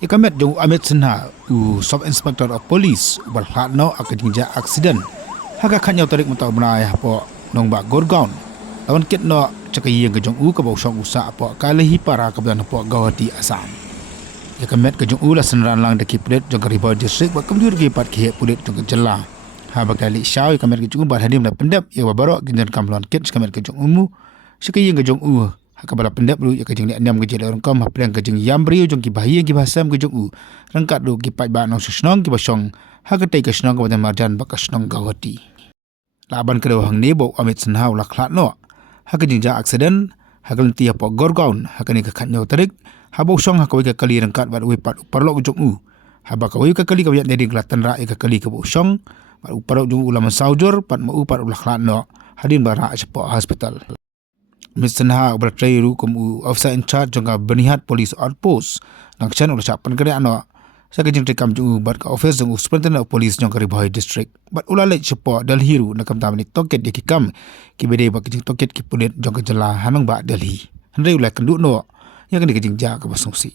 Ikamet jong Amit Sinha Sub Inspector of Police berhakno akadingja aksiden haga khanyaw tarik mataw bnai hapo nong ba Gorgaon lawan kitno cakayeng ke jong ka bawsong usa apo kalahi para kaban hapo Gawati Assam. Ikamet ke jong la senran lang deki pulit jong River District ba kamjur ge pat ke pulit jong jela ha bakali shaw ikamet ke jong bar hadim la pendap ya babaro ginjan kamlon kit ikamet ke jong umu cakayeng ke jong hakabala pendap lu ya kajing ni andam gejel orang kam haplang kajing yambri jong ki bahaya ki bahasam ke jong rangkat lu ki pai ba no susnong ki basong hakatai ka snong ka marjan ba ka snong Gawati laban kedua hang nebo Amit Sinha la khlat no hakajing ja accident hakalenti apa Gorgaon hakani ka khanyo tarik habo song hakawi ka kali rangkat ba wipat uparlo jong haba ka wi ka kali ka yat nedi glatan ra ka kali ka bo song ba uparlo jong ulama saujur pat ma upar ulah khlat no hadin bara sepo hospital. Mr. Sinha bertrai kum officer in charge jongga Benihat Police Outpost nangchan ulah chapan kare ano sa kajing tekam ju bar ka office jong superintendent of police jong River District bat ulah le chepo Delhi ru nakam tamni toket de kikam ki bede ba kajing toket ki pulit jong jela hanong ba Delhi handai ulah kendu no ya kan kajing ja ka basongsi.